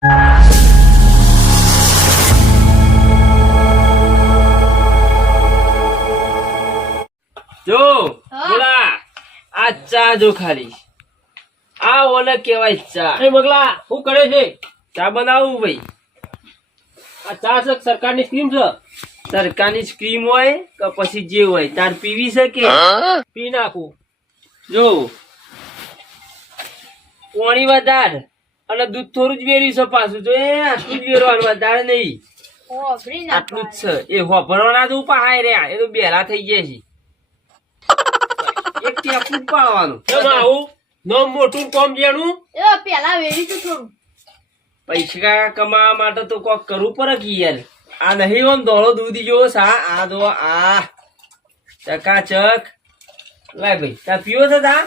જો બોલા આ ચા જો ખાલી. આ ઓને કેવાય ચા. એ મગલા શું કરે છે? ચા બનાવું ભાઈ. આ ચા છે સરકારની સ્કીમ છે? સરકારની સ્ક્રીમ હોય કે પછી જે હોય તાર પીવી શકે પી નાખું. જો પાણી વધાર અને દૂધ થોડું જ વેર્યું છે પાછું. તો એ આટલું જ વેરવાનું વધારે નહીં. આટલું જ છે. એ હોભરવાના તો પહાય રહ્યા. એ તો બેલા થઈ ગયા છે. એક ટેપું જ પાડવાનું. કેમ આવું. નોમ મોટું કોમ જેણું. એ પેલા વેરી તો થોડું. પૈસા કમાવા માટે તો કોક કરવું પડે કે યાર. આ નહીં ઓમ ધોળો દૂધી જો સા આ દો આ. ચકાચક લાય ભાઈ તા પીવો છે તા?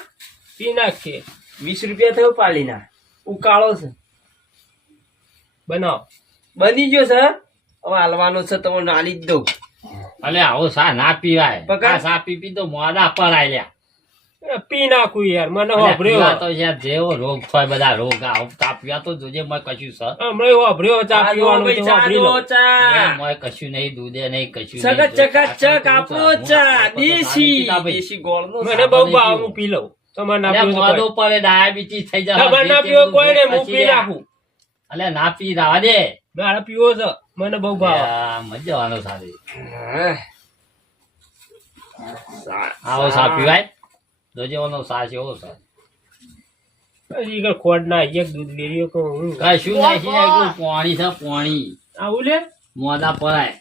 પી નાખીએ. વીસ રૂપિયા થયો પાલી ના ઉકાળો છે. બનાવ. બની ગયો છે હવે હાલવાનો છે તમે નાલી જ દઉં. અલે આવો સા ના પીવાય. પકા સા પી પી તો મોડા પડાય લ્યા. પી નાખું યાર મને વાપર્યો. તો યાર જેવો રોગ થાય બધા રોગ આવ પીવા તો જોજે મોય કશું છે. હમણાં વાપર્યો ચા પીવાનું તો ચા. મોય કશું નહીં દૂધે નહીં કશું સગત ચકા ચક આપો ચા દેશી. દેશી ગોળનો મને બહુ ભાવ હું પી લઉં. તમારે ના પીવું પડે ડાયાબિટીસ થઈ જાય ખબર ના પીવો કોઈ ને હું પી નાખું. અલે ના પી રાવા દે. મારે પીવો છે. મને બહુ ભાવ. મજા આવવાનો સારી આવો સા પીવાય? જોજે સા છે એવો સા હજી આગળ ખોટ ના એક દૂધ લેવી કહું કશું નહીં પાણી છે પાણી. આવું લે? મોદા પડાય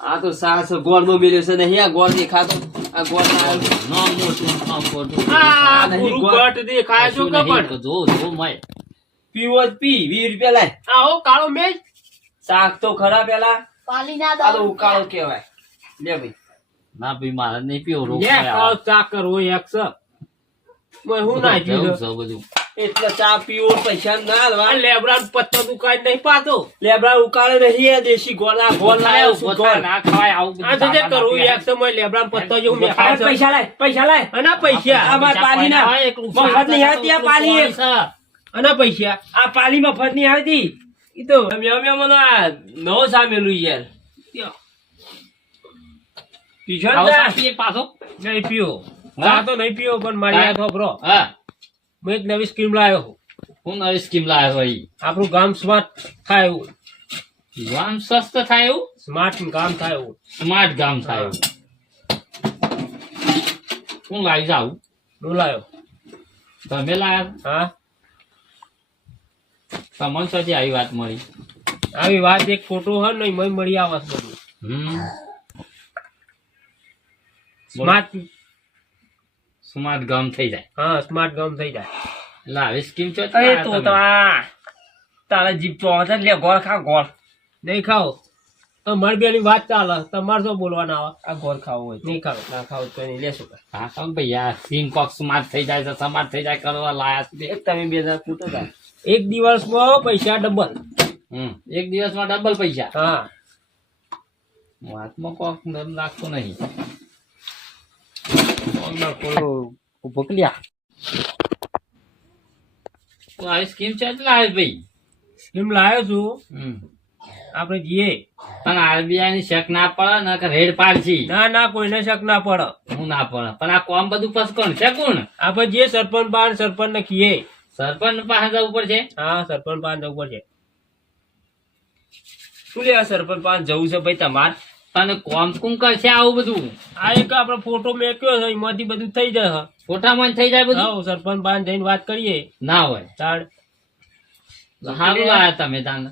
આ તો સાસ ગોળમાં મેલ્યો છે નહીં આ ગોળ દેખાતો. આ ગોળ ના. નામ મોટું નામ મોટું. આ ગોળ. ઘટ દેખાય નહીં, ખબર જો જો મય. પીવો પી વીસ રૂપિયા લાય. આવો કાળો મેજ શાક તો ખરા પેલા. પાલી ના આ તો દો ઉકાળો કેવાય લે ભાઈ. ના ભઈ મારે નહીં પીવો રોગ લે કાળો આવા. ચા કરવો એક છે મેં હું ના છે બધું. એટલે ચા પીવો પૈસા ના હાલવા. લેબરા પત્તો દુકાન નહીં પાતો લેબરા ઉકાળે નહીં આ દેશી ગોળ આ ગોળ લાયો ગોળ? ના ખાય આવું આ સાદા એક સમય લેબરા પત્તો જેવું મેં ખાય પૈસા લાય પૈસા લાય. અને પૈસા. આ બાર પાલી ના મફત નહીં આવતી આ પાલી. અને પૈસા. આ પાલી મફતની આવતી? ઈ તો અમે અમે મને આ નવો સામેલું યાર. પીછો ને નહીં પીવો. હા? ચા તો નહીં પીવો પણ મારી હા? યાદ હા. મેં એક નવી સ્કીમ લાવ્યો છું. હું નવી સ્કીમ લાવ્યો ભાઈ આપણું ગામ સ્માર્ટ થાય એવું. ગામ સ્વસ્થ થાય એવું? સ્માર્ટ ગામ થાય એવું. સ્માર્ટ ગામ થાય એવું. હું લાવી જાઉં. હું લાવ્યો. તમે લાવ્યા હા. તમને સાથે આવી વાત મળી. આવી વાત એક ફોટો હોય ને મળી આવે બધું. હમ. સ્માર્ટ સ્માર્ટ ગામ થઈ જાય. હા સ્માર્ટ ગામ થઈ જાય. એટલે આવી સ્કીમ છે અરે તો તારા જીભ તો આવે લે ગોળ ખા ગોળ. નહીં ખાઓ અમારી બેની વાત ચાલે. તમારે શું બોલવાના આવે? આ ગોળ ખાવો હોય નહીં ખાવ. ના ખાવ તો નહીં. લેશું હા ખાવ ભાઈ આ સીમ કોક સ્માર્ટ થઈ જાય તો સ્માર્ટ થઈ જાય કરવા લાયા એક તમે બે હજાર કૂટો થાય એક દિવસમાં પૈસા ડબલ. હમ એક દિવસમાં ડબલ પૈસા. હા. વાતમાં કોક લાગતો નહીં. ભોકલ્યા આવી સ્કીમ છે લાવે ભાઈ. સ્કીમ લાવ્યો છું. આપણે જઈએ. પણ આરબીઆઈ ની શક ના પડે ને કે રેડ પાડશી. ના ના કોઈને શક ના પડે. હું ના પડે. પણ આ કોમ બધું પછી છે? કોણ? આપણે જે સરપંચ બાર સરપંચ ને કીએ સરપંચ પાસે જવું પડશે? હા સરપંચ પાસે જવું પડશે. શું લે સરપંચ પાસે જવું છે ભાઈ તમાર? અને કોમ કુમ કરશે આવું બધું? આ એક આપણે ફોટો મેક્યો છે એમાંથી બધું થઈ જાય ફોટામાં થઈ જાય બધું? હા સરપંચ બાર જઈને વાત કરીએ. ના હોય. ચાલ સારું લાયા તમે તાને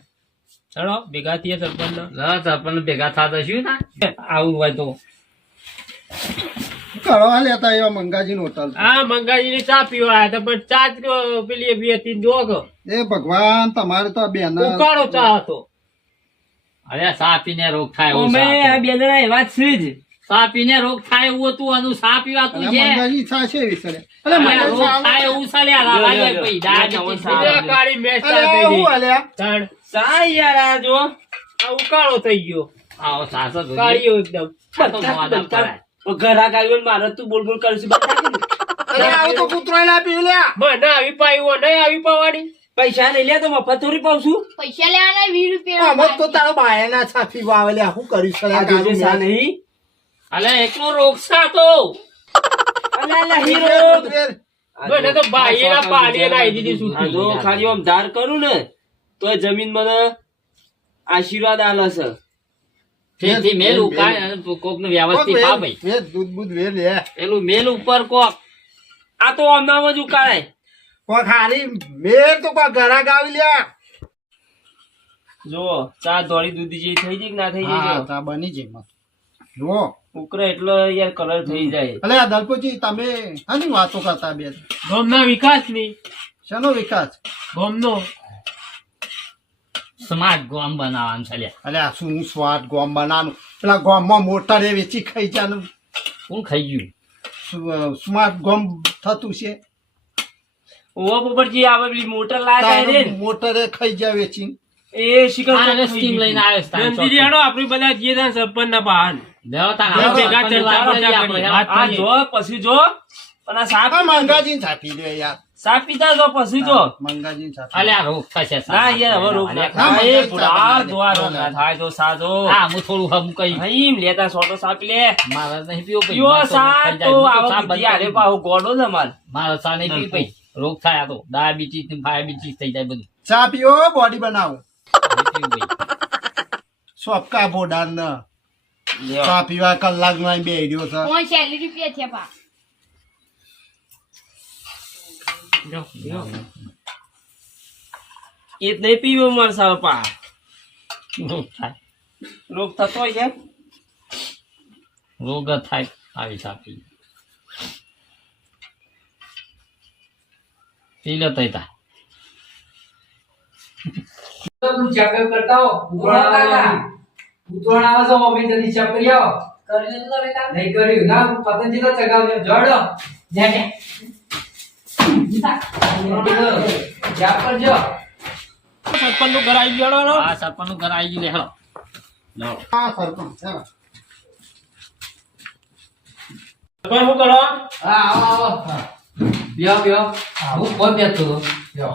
ચલો ભેગા થઈએ સરપંચ ના સરપંચ ભેગા થતા શું ના આવું હોય તો. લેતા એવા મંગાજી હોટલ હા મંગાજી ની ચા પીવા આવ્યા પણ ચા જ પેલી બે ત્રણ જોગ એ ભગવાન તમારે તો બેન ઉકાળો ચા હતો. અરે સા પીને રોગ થાય એવું અમે આ બે જણા એવા છે જ. સા પીને રોગ થાય એવું હતું અનુ સા પીવાતું છે. મંગાજી છા છે એવી અરે અરે રોગ થાય એવું સાલ્યા લ્યો, લાગે લ્યો, ભાઈ લ્યો. ડાયાબિટીસ થઈ કાળી મેચ અરે હું આલ્યા તાણ. સા યાર આ જો. આ ઉકાળો થઈ ગયો. આવો સાસ જ કાળીઓ એકદમ. ઘરાક આવ્યો મારે તું બોલ બોલ કરશું. અરે આવું તો કૂતરો ના લ્યા મને આવી પાઈ નહીં આવી પાવાની પૈસા નહીં લે તો મફત થોડી પાઉં છું? પૈસા લેવાના વીસ રૂપિયા આમાં તો તારો ના છાપી વાવેલે શું કર્યું છે આ જોજે સા નહીં. અલે એકલો રોકસા તો અલે અલા હીરો જો તો બાયે ના પાડીએ ના આવી દીધી જો ખાલી આમ ધાર કરું ને તો જમીન મને આશીર્વાદ આલે છે. તેથી મેલ ઉકાય કોકનું વ્યવસ્થિત પા ભાઈ. દૂધ બૂધ વેદ લે પેલું મેલ ઉપર કોક. આ તો અમદાવાદ ઉકાળાય કોઈ ખાલી મેર તો કોઈ ઘરા ગાવી લ્યા. જો ચા ધોળી દૂધી જેવી થઈ જાય કે ના થઈ જઈ જાય તા બની જઈ જો ઉકરે એટલો યાર કલર થઈ જાય. અલે આ દલપતજી તમે આની વાતો કરતા બે? ગામના વિકાસની શેનો વિકાસ? ગોમનો. સ્માર્ટ ગોમ બનાવવાનું છે લ્યા. અલે આ શું સ્વાદ ગોમ બનાવવાનું? પેલા ગોમમાં મોટર એ વેચી ખાઈ જાનું. હું ખાઈ ગયું. સ્માર્ટ ગોમ થતું છે? ઓ પોપટજી આવે પેલી મોટર લાયા રે મોટરે ખાઈ જાય વેચી એ સ્ટીમ લઈને આવ્યો છે બધા જઈએ ત્યાં સરપંચ ના બહાર. લેવો તાણ લેવો, આપણે ભેગા ચર્ચા વાત બર્ચા કરીએ કરીએ. આપણે. વાત આ જો પછી જો. પણ આ સાપ મંગાજી છાપી દે યાર. સાપ પીતા જો પછી જો. મંગાજી છાપી અલે આ રોગ થશે ના યાર હવે રોગ ના ના, થાય. પુરા. જો ના તો સાજો હા હું થોડું હમ કઈ. હઈમ લેતા સોટો સાપ લે. મારા નહીં. યો સાપ તો આવો આરે બંધ ગોડો છે માર દઉં. મારે. સા નહીં પી ભાઈ. રોગ થાય આ તો. ડાયાબિટીસ ને ફાયાબિટીસ થઈ જાય બધું. ચા પીઓ બોડી બનાવો. પીવું. સોપકા બોડાર ન ચા પીવા કલાક નો બે રહ્યો છે. કોણ સેલી રૂપિયા છે પા. એ જ નહીં પીવો માર સાવ પા. રોગ થાય. રોગ થતો હોય છે? રોગ જ થાય આવી ચા પી પી લો તઈ તા ચેકઅપ કરતા હો ઉતરાણ ઉતરાણ આવે છે મમ્મી તને ચેક કરી આવો. નહીં કર્યું. ના પતંજલિ તો ચગાવજો. જડો. જાકે પર જો. સરપંચનું ઘર આવી ગયો સરપંચનું ઘર આવી ગયું લે. હેલો હા સરપંચ ચાલો. સરપંચ શું કરો? હા આવો આવો. હા. બેહો બેહો હા હું કોણ બેઠો હતો બેહો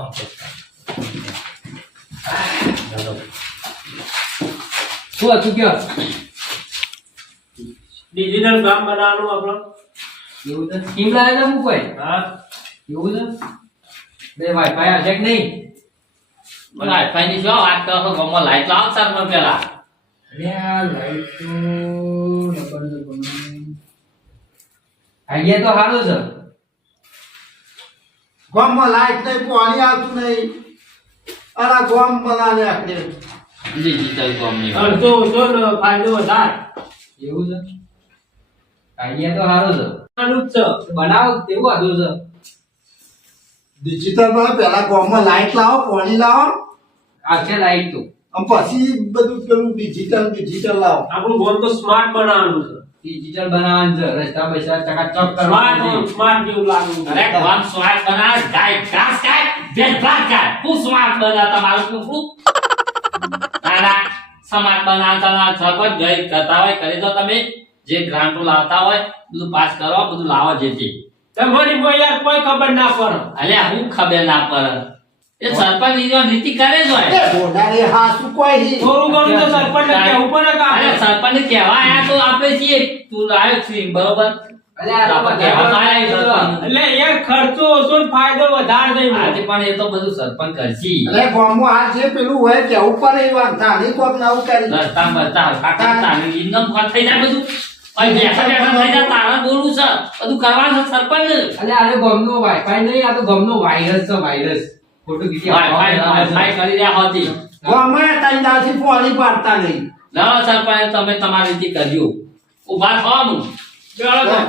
શું હતું કયો ડિજિટલ ગામ બનાવવાનું આપણો એવું છે સ્કીમ લાવે છે હું કોઈ હા એવું છે બે વાઈફાઈ હશે કે નહીં બોલો વાઈફાઈ ની શું વાત કરો છો ગામમાં લાઈટ લાવો સરપંચ પેલા અરે આ લાઈટ તો ડબલ ડબલ આઈડિયા તો સારો છે ગામમાં લાઈટ નહીં પાણી આવતું નહીં. અરે ગામ બનાવે આપણે. ડિજિટલ ગામની વાત. અડધો ઓછો ફાયદો વધારે. એવું છે? આઈડિયા તો સારો છે. અનુપ છે. બનાવો તેવું આધું છે. ડિજિટલમાં પેલા ગામમાં લાઈટ લાવો પાણી લાવો. આખે લાઈટ તો. પછી બધું પેલું ડિજિટલ ડિજિટલ લાવો. આપણું ગામ તો સ્માર્ટ બનાવવાનું છે. ડિજિટલ બનાવવાનું છે રસ્તા પૈસા ચકાચક કરવાનું સ્માર્ટ જેવું લાગવું અરે ગામ સ્માર્ટ બનાવે ગાય ઘાસ ખાય ભેજ ભાત ખાય હું સ્માર્ટ બના તમારું શું શું નાના સ્માર્ટ બનાવે તમારા સરપંચ ગઈ કરતા હોય કરી દો તમે જે ગ્રાન્ટો લાવતા હોય બધું પાસ કરો બધું લાવો જેથી તમારી કોઈ યાર કોઈ ખબર ના પડે અલ્યા હું ખબર ના પડે એ સરપંચ નીતિ કરે જ હોય. એ બોડારે હાસું કોઈ નહીં. થોડું ઘણું તો સરપંચ કેવું પડે કે આપણે સરપંચ ને કહેવા આયા તો આપણે છીએ. તું લાવ્યો છું બરોબર? આ તો આયા એ એટલે યાર ખર્ચો ઓછો ફાયદો વધારે થઈ આજે પણ એ તો બધું સરપંચ કરશી. એટલે ગામમાં આ જે પેલું હોય કે ઉપર એ વાત. ધાની કોક નવું કરી. રસ્તા ને થઈ જાય બધું. બેઠા બેઠા થઈ જાય તારે બોલવું છે. બધું કરવાનું સરપંચ. અલ્યા આ ગમનો વાઈફાઈ નહીં આ તો ગમનો વાયરસ છે વાયરસ ખોટું કીધી વાઈફાઈ કરી રહ્યા હોતી. ગામમાં ત્રણ દાથી પાણી પાડતા નહીં. ના સરપંચ તમે તમારી રીતે કરજો ઊભા થવાનું. સરપંચ